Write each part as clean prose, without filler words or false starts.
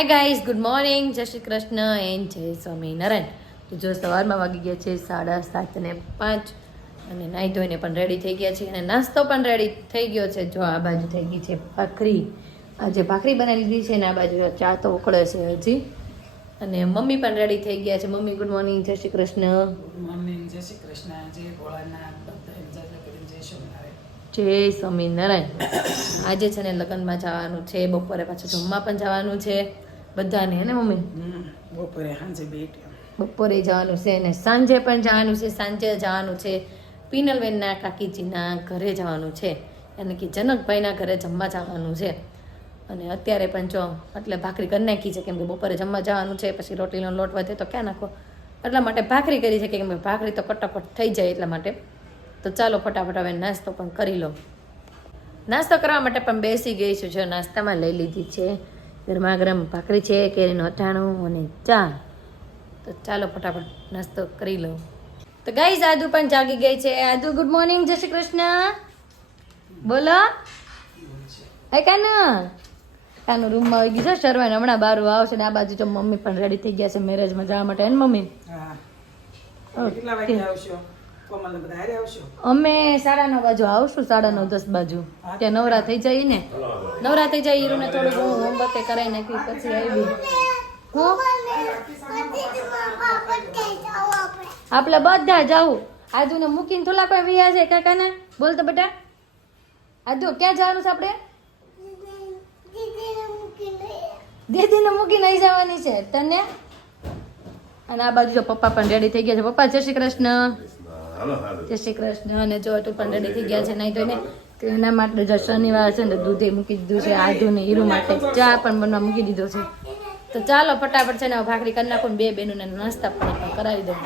Hi guys, good morning, જય Shri Krishna and જય સ્વામિનારાયણ. તો જો સવારમાં વાગી ગયા છે 7:05 અને નાહી ધોઈને પણ રેડી થઈ ગયા છે અને નાસ્તો પણ રેડી થઈ ગયો છે. જો આ બાજુ થઈ ગઈ છે ભાખરી, આજે ભાખરી બનાવી લીધી છે અને આ બાજુ ચા તો ઉકળે છે હજી. અને મમ્મી પણ રેડી થઈ ગયા છે. મમ્મી ગુડ મોર્નિંગ, જય શ્રી કૃષ્ણ. ગુડ મોર્નિંગ, જય શ્રી કૃષ્ણ, જય ભોળાનાથ, બધાને જય સ્વામિનારાયણ. જય સ્વામિનારાયણ. આજે છે ને લગ્નમાં જવાનું છે, બપોરે પાછું જમવા પણ જવાનું છે બધાને, હે ને મમ્મી? બપોરે સાંજે બપોરે જવાનું છે અને સાંજે પણ જવાનું છે. સાંજે જવાનું છે પિનલબેનના કાકીજીના ઘરે જવાનું છે, એટલે કે જનકભાઈના ઘરે જમવા જવાનું છે. અને અત્યારે પણ જો એટલે ભાખરી કરી નાખી છે, કેમ કે બપોરે જમવા જવાનું છે, પછી રોટલીનો લોટ વધે તો ક્યાં નાખો, એટલા માટે ભાખરી કરી છે, કેમ કે ભાખરી તો કટાફટ થઈ જાય એટલા માટે. તો ચાલો ફટાફટ હવે નાસ્તો પણ કરી લો. નાસ્તો કરવા માટે પણ બેસી ગઈ છું. જો નાસ્તામાં લઈ લીધી છે ગરમા ગરમ ભાખરી છે, કેરીનું અથાણું અને ચા. તો ચાલો ફટાફટ નાસ્તો કરી લો. તો ગાઈઝ આદુ પણ જાગી ગઈ છે. આદુ ગુડ મોર્નિંગ, જય શ્રી કૃષ્ણ બોલો. હે કાનું રૂમમાં આવી ગયું છે શરવાને, હમણાં બારું આવશે ને આ બાજુ તો મમ્મી પણ રેડી થઈ ગયા છે મેરેજમાં જવા માટે, હે ને મમ્મી? કેટલા વાગે આવશો? કોમલ બધા હારે આવશો? અમે 9:30 બાજુ આવશું, 9:30-10 બાજુ. ત્યાં નવરા થઈ જાય ને, નવરા થઈ જાય હીરુને થોડું ઘણું હોમવર્ક કરાવી નાખી પછી આવી. હું આપણે બધા જાવું. આદુને મૂકીને થોડા કોઈ વિયા છે કાકાને? બોલ તો બેટા. આદુ ક્યાં જવાનું છે આપણે? દીદીને મૂકીને આવી જવાની છે તને. અને આ બાજુ જો પપ્પા પણ રેડી થઈ ગયા છે. પપ્પા જય શ્રી કૃષ્ણ. જય શ્રી કૃષ્ણ. અને જો તું પણ રેડી થઈ ગયા છે નહીં તો ને, તો એના માટે જો શનિવાર છે ને દૂધે મૂકી દીધું છે, આદુ ને હીરુ માટે ચા પણ બનવા મૂકી દીધો છે. તો ચાલો ફટાફટ છે ને ભાખરી કરી નાખો ને બે બેનોને નાસ્તા પણ કરાવી દઉં.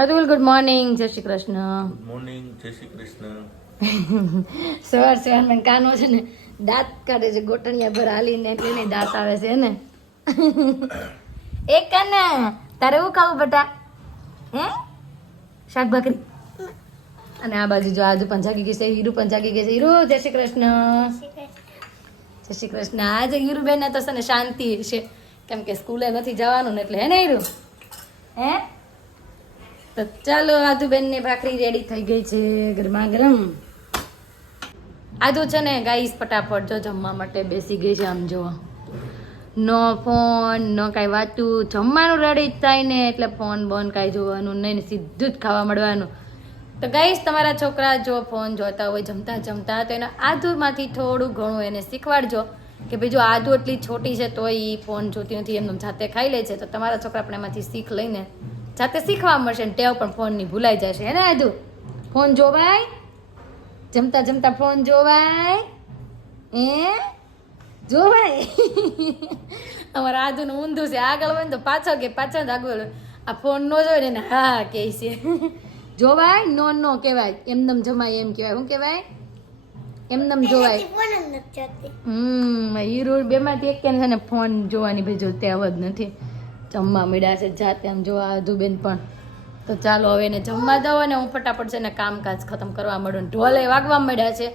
અતુલ ગુડ મોર્નિંગ, જય શ્રી કૃષ્ણ. ગુડ મોર્નિંગ, જય શ્રી કૃષ્ણ. સવારમાં કાનો છે ને દાંત કાઢે છે, ગોટણિયા ભર હાલીને એટલે નહીં દાંત આવે છે ને. એક કાના તારે એવું ખાવું બેટા? હે શાક ભાખરી? અને આ બાજુ જો આજુ પણ જાગી ગઈ છે, હીરુ પણ જાગી ગઈ છે. હીરુ જય શ્રી કૃષ્ણ. જય શ્રી કૃષ્ણ. આજે હીરુબેન ને તો છે ને શાંતિ છે, કેમ કે સ્કૂલે નથી જવાનું ને એટલે, હે ને હીરુ? હે તો ચાલો આદુબેન ની ભાખરી રેડી થઈ ગઈ છે ગરમા ગરમ. આદુ છે ને ગાઈસ ફટાફટ જો જમવા માટે બેસી ગઈ છે. આમ જો નો ફોન નો કાંઈ વાતું, જમવાનું રેડી થાય ને એટલે ફોન બોન કાંઈ જોવાનું નહીં, સીધું જ ખાવા મળવાનું. તો ગાઈસ તમારા છોકરા જો ફોન જોતા હોય જમતા જમતા તો એને આદુમાંથી થોડું ઘણું એને શીખવાડજો કે ભાઈ જો આદુ એટલી છોટી છે તો એ ફોન જોતી નથી, એમનું જાતે ખાઈ લે છે. તો તમારા છોકરા પણ એમાંથી શીખ લઈને જાતે શીખવા મળશે ને ટેવ પણ ફોનની ભૂલાઈ જશે, હે ને આદુ? ફોન જોવાય, જમતા જમતા ફોન જોવાય, જોવાય. અમારા આદુનું ઊંધું છે, આગળ હોય ને તો પાછળ કે પાછળ આગળ. આ ફોન ન જોઈ ને હા કે છે. જોવાય નો કહેવાય, એમનેમ જમાય એમ કહેવાય. શું કહેવાય? એમનેમ જોવાય. હીરો બેમાંથી એક છે ને ફોન જોવાની ભાઈ જો તે આવજ નથી, જમવા મળ્યા છે જાતે. આમ જોવા આદુબેન પણ. તો ચાલો હવે એને જમવા દો અને હું ફટાફટ છે ને કામકાજ ખતમ કરવા માંડું. ઢોલે વાગવા મળ્યા છે,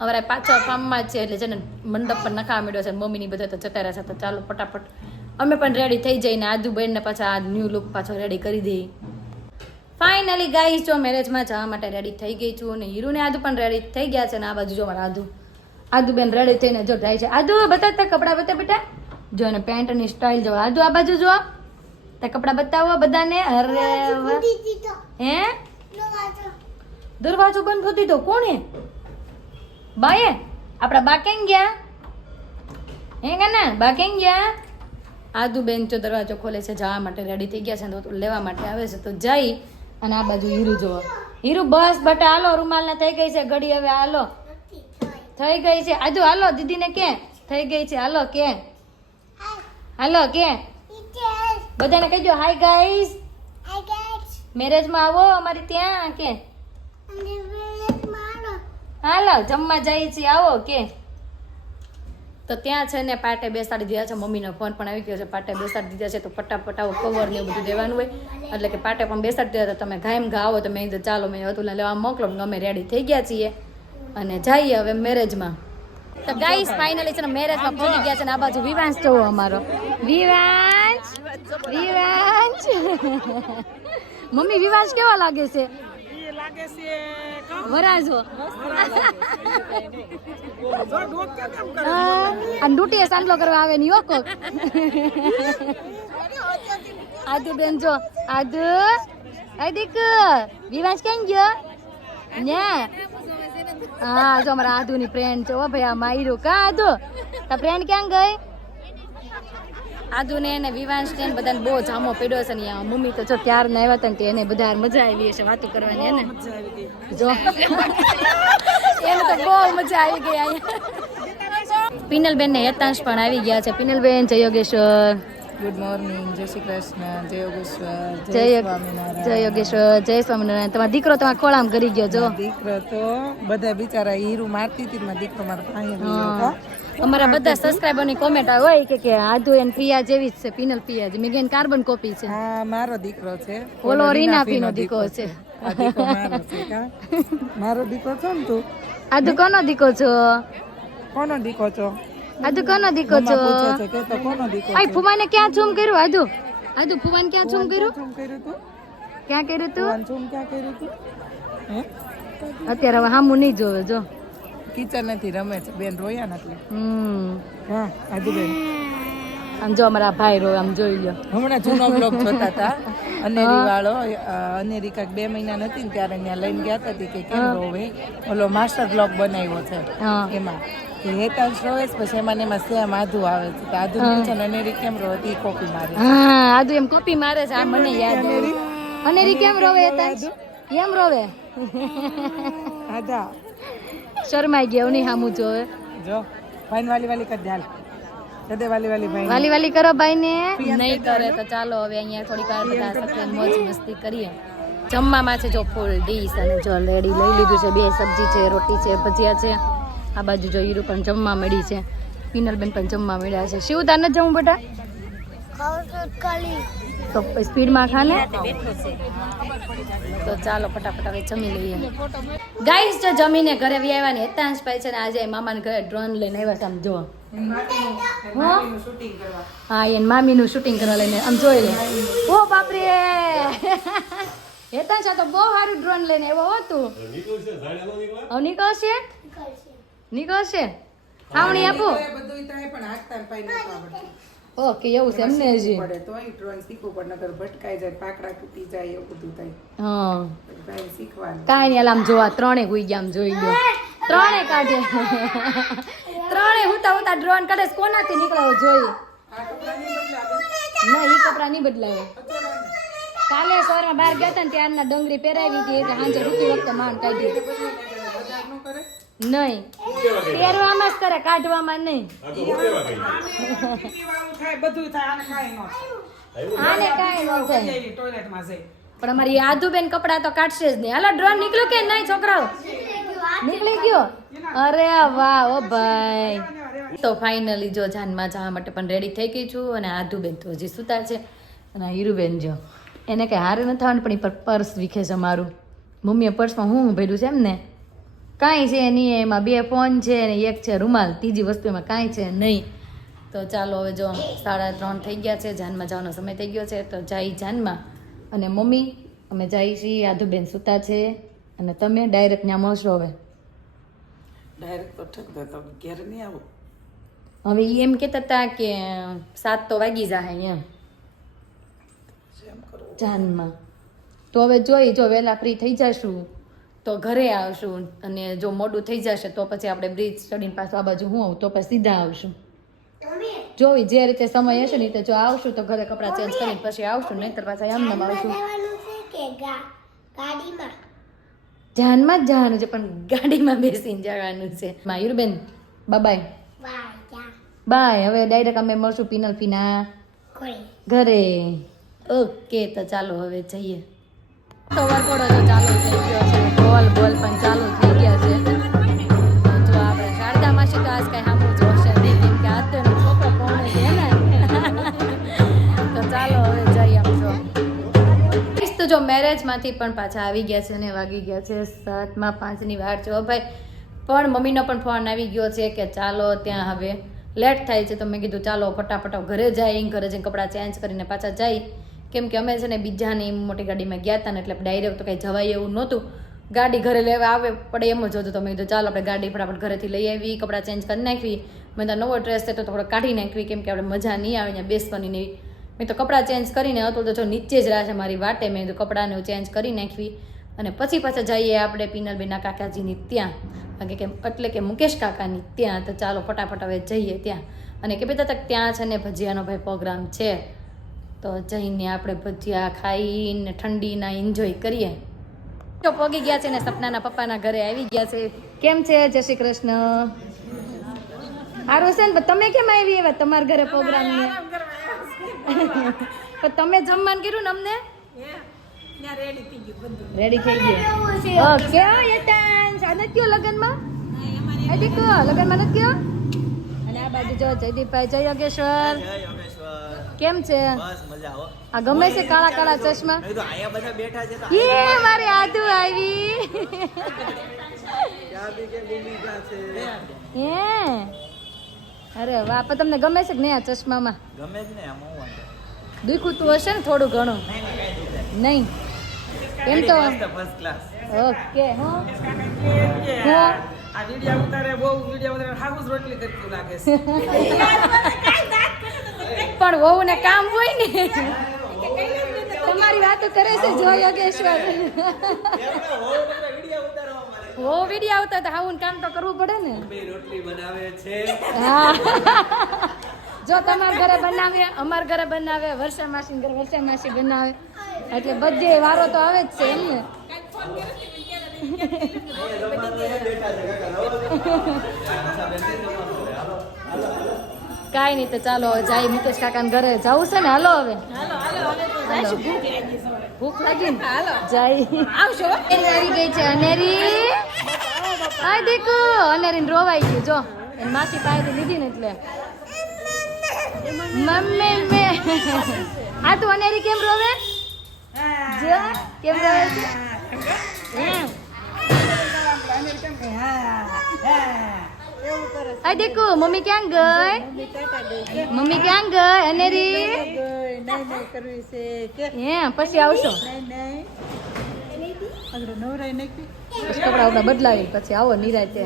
અમારા પાછળ કામમાં જ છે એટલે છે ને મંડપ પર નખાવા મળ્યો છે. મમ્મીની બધા તો જતા રહ્યા છે. તો ચાલો ફટાફટ અમે પણ રેડી થઈ જઈને આદુબેનને પાછા આ ન્યૂ લુક પાછો રેડી કરી દઈએ. ફાઇનલી ગાઈસ જો મેરેજમાં જવા માટે રેડી થઈ ગઈ છું અને હીરુને આદુ પણ રેડી થઈ ગયા છે. અને આ બાજુ જો મારા આદુબેન રેડી થઈને જો જાય છે. આદુ બતાવતા કપડાં બતા બેટા. જો એને પેન્ટની સ્ટાઇલ જો. આદુ આ બાજુ જો, તે કપડાં બતાવો બધાને. અરે હે દરવાજો બંધ હોતી તો કોણે? બાએ? આપણા બા કેમ ગયા? હે ગાના બા કેમ ગયા? આદુબેન જો દરવાજો ખોલે છે, જવા માટે રેડી થઈ ગયા છે, તો લેવા માટે આવે છે. તો જઈ અને આ બાજુ હીરુ જોવા. હીરુ બસ બટા હાલો, રૂમાલ ને થઈ ગઈ છે ઘડી, હવે હાલો થઈ ગઈ છે. આદુ હાલો દીદીને કે થઈ ગઈ છે, હાલો કે હાલો કે બધાને કહેજો હાય ગાઈસ, મેરેજમાં આવો અમારી ત્યાં કે હાલો જમવા જાય છે આવો કે. તો ત્યાં છે ને પાટે બેસાડી દીધા છે. મમ્મીનો ફોન પણ આવી ગયો છે, પાટે બેસાડી દીધા છે. તો ફટાફટ આવો કવર ને એવું બધું દેવાનું હોય એટલે કે પાટે પણ બેસાડી દીધા. તો તમે ગાયમ ઘા આવો તો મેં કીધું ચાલો મેં અતુલને લેવા મોકલો. અમે રેડી થઈ ગયા છીએ અને જઈએ હવે મેરેજમાં. તો ગાઈસ ફાઇનલી છે ને મેરેજમાં પહોંચી ગયા છે ને આ બાજુ વિવાંશ જોવો અમારો. વિવાંશ વિવાંશ મમ્મી વિવાંશ કેવા લાગે છે લાગે છે વરાજો અને ડૂટીએ સાંડલો કરવા આવે ની ઓકો આદુ બેન જો આદુ આદિક વિવાંશ કેમ ગયો ને હા જો અમારા આદુ ની ફ્રેન્ડ છે ઓ ભાઈ આ માયરું કા આદુ તા ફ્રેન્ડ ક્યાં ગઈ આદુ ને વિવાંશ ને બધાને બહુ જામો પડ્યો છે ને આ મમ્મી તો જો ક્યાર ના આવ્યા હતા ને એને બધા મજા આવી હશે વાતો કરવાની એને જો એને તો બહુ મજા આવી ગઈ અહીંયા પિનલબેન ને હેતાંશ પણ આવી ગયા છે પિનલબેન જય યોગેશ્વર ગુડ મોર્નિંગ જય શ્રી કૃષ્ણ જય યોગેશ્વર જય યોગેશ્વર જય સ્વામિનારાયણ તમારો દીકરો તમારા ખોળામ કરી ગયો જો દીકરો તો બધા બિચારા હીરું મારતી હતી મારો દીકરો મારા પાસે અમારા બધા સબસ્ક્રાઇબર ની કોમેન્ટ હોય કે આદુ એન પિયા જેવી જ છે પિનલ પિયા જ મેં કાર્બન કોપી છે હા મારો દીકરો છે ઓલો રીના પીનો દીકરો છે આ દીકરો મારો છે કા મારો દીકરો છો ને તું આદુ કોનો દીકરો છો કોનો દીકરો છો આદુ કોનો દીકરો છો પૂછે છે કે તો કોનો દીકરો આઈ ફુમાને ક્યાં ઝૂમ કર્યું આદુ આદુ ફુમાને ક્યાં ઝૂમ કર્યું શું કર્યું તું ક્યાં કર્યું તું શું ક્યાં કર્યું તું હે અત્યારે હવે હામું નહીં જોવે જો કિચન નથી રમે છે બેન રોયા નથી હા આજુ બેન આમ જો અમારા ભાઈ રો આમ જોઈ લો હમણાં જૂનો બ્લોગ જોતા હતા અનેરી વાળો અનેરી કાંઈક 2 મહિના નથી ને ત્યારે ત્યાં લઈને ગયા હતા કે કેમ રોવે ઓલો માસ્ટર બ્લોગ બનાવ્યો છે એમાં કે હેતાંશ રોવે છે પછી એમાં ને એમાં સેમ આધુ આવે છે તો આધુ છે ને અનેરી કેમ રોવે એ કોપી મારે હા આદુ એમ કોપી મારે છે આ મને યાદ અનેરી કેમ રોવે હેતાંશ કેમ રોવે આધા શરમાઈ ગયા નહીં હામું જોવે જો ભાઈ વાલી વાલી કર ધ્યાન કદે વાલી વાલી ભાઈ વાલી વાલી કરો ભાઈ ને નહીં કરે તો ચાલો હવે અહીંયા થોડીક વાર બધા સાથે મોજ મસ્તી કરીએ જમવામાં છે જો ફૂલ ડીશ અને જો રેડી લઈ લીધું છે 2 સબ્જી છે રોટી છે ભજીયા છે આ બાજુ જો હીરું પણ જમવા મળી છે પિનલબેન પણ જમવા મળ્યા છે શિવ તાર ન જમવું બેટા તો સ્પીડમાં ખાને તો ચાલો ફટાફટ હવે જમી લઈએ ગાઈસ જો જમીને ઘરે આવ્યા ને હેતાંશ ભાઈ છે ને આજે મામાને ઘરે ડ્રોન લઈને આવ્યા છે આમ જો હા એને મામીનું શૂટિંગ કરવા લઈને આમ જોઈ લે ઓ બાપરે હેતાંશ આ તો બહુ સારું ડ્રોન લઈને આવ્યો હતું હવે નીકળશે આવણી આપું બધું થાય પણ હાથતા પાઈ ન આવડતું ઓકે એવું છે એમને હજી પડે તોય ડ્રોઈંગ શીખવું પડે નકર ભટકાઈ જાય પાકડા તૂટી જાય એવું બધું થાય હા ડ્રોઈંગ શીખવાનું કાંઈ નહીં આમ જોવા ત્રણે હુઈ ગયા આમ જોઈ લો ત્રણે કાઢે ત્રણે હુતા હુતા ડ્રોન કાઢે કોનાથી નીકળાવો જોઈ આ કપડા નહીં બદલાવે ના ઈ કપડા નહીં બદલાવે કાલે સવારમાં બહાર ગયા હતા ને ત્યારના ડંગરી પહેરાવી હતી એટલે સાંજે રૂકી વખતે માંડ કાઢી બધા નું કરે નહીં પહેરવામાં જ કરે કાઢવામાં નહીં થાય બધું થાય આને કાંઈ ન આને કાંઈ ન થાય થાય ટોયલેટમાં જાય પણ અમારી આદુબેન કપડા તો કાઢશે જ નહીં હાલો ડ્રોન નીકળ્યું કે નહીં છોકરાઓ નીકળી ગયો અરે વાહ ઓ ભાઈ તો ફાઇનલી જો જાનમાં જવા માટે પણ રેડી થઈ ગઈ છું અને આદુબેન તો હજી સુતા છે અને હીરુબેન જો એને કંઈ હારે નથી થવાનું પણ એ પર્સ વિખે છે મારું મમ્મીએ પર્સમાં હું ભર્યું છે એમ ને કાંઈ છે નહીં એમાં 2 ફોન છે અને એક છે રૂમાલ ત્રીજી વસ્તુ એમાં કાંઈ છે નહીં તો ચાલો હવે જો 3:30 થઈ ગયા છે જાનમાં જવાનો સમય થઈ ગયો છે તો જાય જાનમાં અને મમ્મી અમે જઈએ છીએ આદુબેન સૂતા છે અને તમે ડાયરેક્ટ ત્યાં મળશો હવે ડાયરેક્ટ તો ઠક દે તો ઘેર નહીં આવું હવે ઈ એમ કહેતા હતા કે 7 તો વાગી જાય એમ જેમ કરવું જાનમાં તો હવે જોઈ જો વહેલા ફ્રી થઈ જશું તો ઘરે આવશું અને જો મોડું થઈ જશે તો પછી આપણે બ્રિજ ચડીને પાછું આ બાજુ હું આવું તો પછી સીધા આવશું જોઈ જે રીતે સમય હશે ને રીતે જો આવશું તો ઘરે કપડાં ચેન્જ કરીને પછી આવશું નહીંતર પાછા એમને આવશું જાનમાં જ જવાનું છે પણ ગાડીમાં બેસીને જવાનું છે માયુરબેન બાય બાય હવે ડાયરેક્ટ અમે મળશું પિનલ પીના ઘરે ઓકે તો ચાલો હવે જઈએ તો વરઘોડો તો ચાલુ થઈ ગયો છે બોલ પણ ચાલુ થઈ ગયા છે તો જો આપણે શારદા માસી તો આજ કઈ સામું જોશે નહીં કેમ કે આ તો એનો છોકરો કોણ છે ને તો ચાલો હવે જઈએ આમ જો તો જો મેરેજમાંથી પણ પાછા આવી ગયા છે અને વાગી ગયા છે 7:05 વાર છો ભાઈ પણ મમ્મીનો પણ ફોન આવી ગયો છે કે ચાલો ત્યાં હવે લેટ થાય છે તો મેં કીધું ચાલો ફટાફટ ઘરે જઈને કપડાં ચેન્જ કરીને પાછા જાય. કેમ કે અમે છે ને બીજાની મોટી ગાડીમાં ગયા હતા ને એટલે ડાયરેક્ટ તો કંઈ જવાય એવું નહોતું. ગાડી ઘરે લેવા આવે પડે એમ જ હતું. તો મેં કીધું ચાલો આપણે ગાડી ફટાફટ ઘરેથી લઈ આવી, કપડાં ચેન્જ કરી નાખવી. મેં તો નવો ડ્રેસ છે તો થોડો કાઢી નાખવી કેમ કે આપણે મજા નહીં આવે અહીંયા બેસવાની ને એવી. મેં તો કપડાં ચેન્જ કરીને હતું તો જો નીચે જ રહ્યા છે મારી વાટે. મેં કીધું કપડાને ચેન્જ કરી નાખવી અને પછી પાછા જઈએ આપણે પિનલબેનના કાકાજીની ત્યાં, એટલે કે મુકેશ કાકાની ત્યાં. તો ચાલો ફટાફટ હવે જઈએ ત્યાં. અને કે બેટા તક ત્યાં છે ને ભજીયાનો ભાઈ પ્રોગ્રામ છે તો જઈને આપણે ભજીયા ખાઈને ઠંડીના એન્જોય કરીએ. તો પગી ગયા છે ને સપનાના પપ્પાના ઘરે આવી ગયા છે. કેમ છે? જય શ્રી કૃષ્ણ. સારું છે ને? તમે કેમ આવી એવા તમારા ઘરે પ્રોગ્રામ ને? પણ તમે જમવાનું કર્યું ને અમને રેડી થઈ ગયું. ઓકે યતાન સાનત કયો લગનમાં લગનમાં નથી કયો. અને આ બાજુ જો જયદીપભાઈ જય યોગેશ્વર. કેમ છે? આ ગમે છે કાળા કાળા ચશ્મા? એ મારે આદુ આવી. હે અરે વાહ. પણ તમને ગમે છે કે નહીં આ ચશ્મામાં? ગમે જ ને આમ દુખતું હશે ને થોડું ઘણું? નહીં એમ તો ફર્સ્ટ ક્લાસ. ઓકે. આ વિડિયો ઉતારે બહુ વિડિયો ઉતારે હાગુસ રોટલી કરતું લાગે છે. પણ વહુ ને કામ હોય ને. તમારી વાતો કરે છે જો યોગેશ્વર. વહુ વિડિયો આવતા તો હાવું કામ તો કરવું પડે ને. રોટલી બનાવે છે. હા જો તમારા ઘરે બનાવે, અમારા ઘરે બનાવે, વર્ષા માસી ઘરે વર્ષા માસી બનાવે, એટલે બધે વારો તો આવે જ છે એમને. કાંઈ નહીં તો ચાલો જાય મુકેશ કાકા ઘરે જવું છે ને. હાલો હવે ભૂખ લાગી ને જાય આવશો. આવી ગઈ છે અનેરી. આ દેખો અનેરી રોવાઈ ગયું જો એની માસી પાસેથી લીધી ને એટલે. મમ્મી મે આ તું અનેરી કેમ રોવે? જો કેમ રોવે છે એમ. આ દેખો મમ્મી ક્યાં ગઈ? મમ્મી ક્યાં ગઈ અનેરી? હે પછી આવશો પછી કપડા વપડા બદલાવી પછી આવો નિરાતે.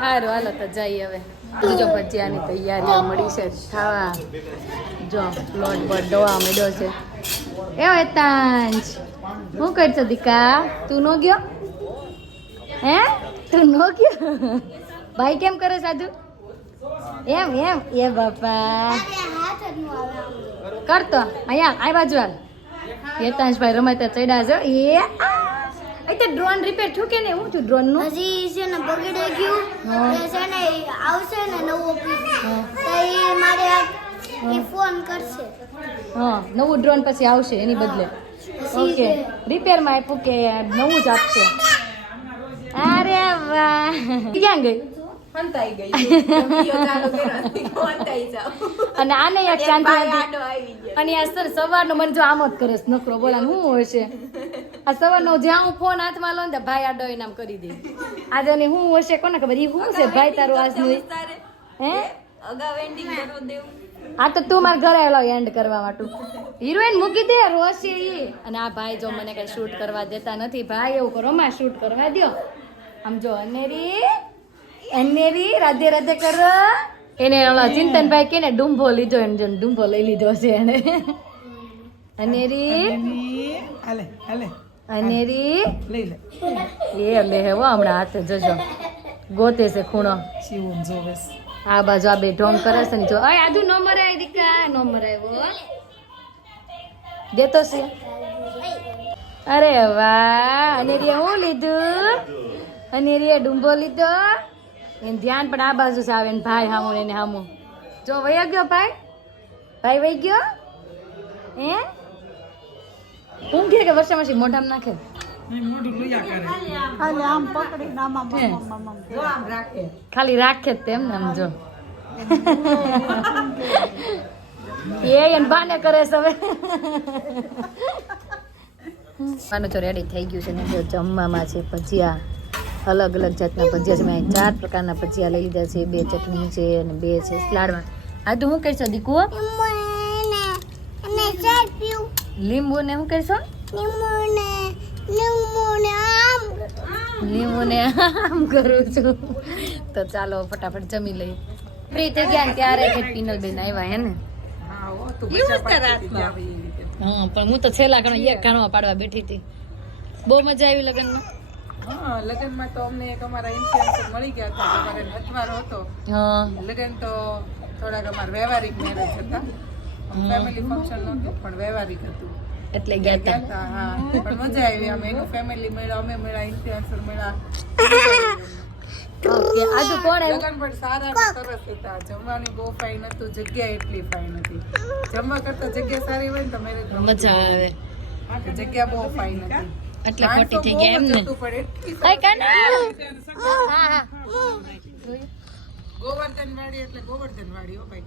સારું હાલો તો જઈએ હવે. જો ભજીયાની તૈયારીઓ મળી છે ખાવા. જો લોટ બોટ ડોવા મેળ્યો છે. એ હેતાંશ શું કરશો દીકા? તું નો ગયો? હે તું નો ગયો? ભાઈ કેમ કરે સાધુ? એમ એમ એ બાપા કરતો અહીંયા આ બાજુ હાલ. હેતાંશભાઈ રમાતા ચડ્યા છો. એ તો ડ્રોન રિપેર થયું કે નહીં? હું થયું ડ્રોન નું? હજી છે ને બગડી ગયું છે ને આવશે ને નવો પીસ તો એ મારે એ ફોન કરશે. હા નવું ડ્રોન પછી આવશે એની બદલે. ઓકે રિપેરમાં આપ્યું કે નવું જ આપશે? અરે વાહ. ક્યાં ગઈ? અને આને એક શાંતિ અને આ સર સવારનો મને જો આમ જ કરે છે નકરો. બોલા શું હોય છે આ સવારનો? જ્યાં હું ફોન હાથમાં લો ને તો ભાઈ આડો ઇનામ કરી દે. આજે શું હશે કોને ખબર? એ શું છે ભાઈ તારું આજનું? હે આ તો તું મારા ઘરે આવેલો એન્ડ કરવા માટે. હિરોઈન મૂકી દે રોજ છે એ. અને આ ભાઈ જો મને કઈ શૂટ કરવા દેતા નથી. ભાઈ એવું કરો માં શૂટ કરવા દો. આમ જો અનેરી રાધે રાધે કરો. એને ઓલા ચિંતનભાઈ કે ને ડુંભો લીધો એને ડુંભો લઈ લીધો છે એને. અનેરી અનેરી લઈ લે એ લે હો હમણાં હાથે જજો ગોતે છે ખૂણો. શિવન જોવે આ બાજુ આ બે ઢોંગ કરે છે ને જો. અય આજુ નો મરાય દીકા નો મરાય દેતો છે. અરે વાહ અનેરીએ હું લીધું? અનેરીએ ડુંબો લીધો. એને ધ્યાન પણ આ બાજુ છે આવે ને ભાઈ હામું એને હામું જો વયા ગયો ભાઈ. ભાઈ વહી ગયો હે? ઊંઘે કે વર્ષામાં મોઢામાં નાખે? ખાલી રાખે જ તેમ ને આમ જો. એને બાને કરે છે હવે. પાનું તો રેડી થઈ ગયું છે ને જો જમવામાં છે ભજીયા અલગ અલગ જાતના ભજીયા છે. મેં 4 પ્રકારના ભજીયા લઈ લીધા છે, 2 ચટણી છે અને 2 છે સલાડમાં. આ તો હું કહીશ દીકુ? લીંબુ ને હું કહીશો? લીંબુ ને આમ કરું છું. તો ચાલો ફટાફટ જમી લઈએ. ફ્રી થઈ ગયા ને ત્યારે પિનલબેન આવ્યા હે ને? હા હો, તું બચ્ચા પાડતી આવી એવી રીતે. હા, પણ હું તો છેલ્લા ઘણો એક ઘણવા પાડવા બેઠી હતી. બહુ મજા આવી લગ્નમાં. હા, લગ્નમાં તો અમને એક અમારા ઇન્ફ્લુએન્સર મળી ગયા હતા. અમારે નથવારો હતો. હા લગ્ન તો થોડાક અમારા વ્યવહારિક મેરેજ હતા. ફેમિલી ફંક્શન નહોતું પણ વ્યવહારિક હતું. એટલે ગયા હતા. ગયા હતા, હા. પણ મજા આવી. અમે એનું ફેમિલી મળ્યા, અમે મળ્યા, ઇન્ફ્લુએન્સર મળ્યા. ઓકે, આજુ કોણ આવ્યું? લગ્ન પણ સારા અને સરસ હતા. જમવાની બહુ ફાઇન હતું, જગ્યા એટલી ફાઇન હતી. જમવા કરતા જગ્યા સારી હોય ને તો મેરેજ મજા આવે. જગ્યા બહુ ફાઇન હતી. એટલે ખોટી થઈ ગયા એમ ને? હાય કાના. હા હા. ગોવર્ધન વાડી એટલે ગોવર્ધન વાડી હો ભાઈ.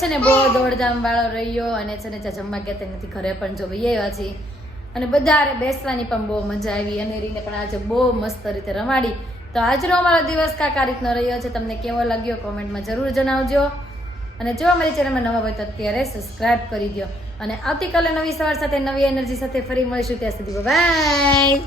છે ને બહુ દોડધામ વાળો રહ્યો અને છે ને ત્યાં જમવા ગયા તે નથી, ઘરે પણ જો આવ્યા છીએ અને બધા બેસવાની પણ બહુ મજા આવી અને રીને પણ આજે બહુ મસ્ત રીતે રમાડી. તો આજનો અમારો દિવસ કાંઈક આ રીતનો રહ્યો છે. તમને કેવો લાગ્યો કોમેન્ટમાં જરૂર જણાવજો અને જો અમારી ચેનલમાં નવા હોય તો અત્યારે સબસ્ક્રાઇબ કરી દો અને આવતીકાલે નવી સવાર સાથે નવી એનર્જી સાથે ફરી મળીશું. ત્યાં સુધી બાય.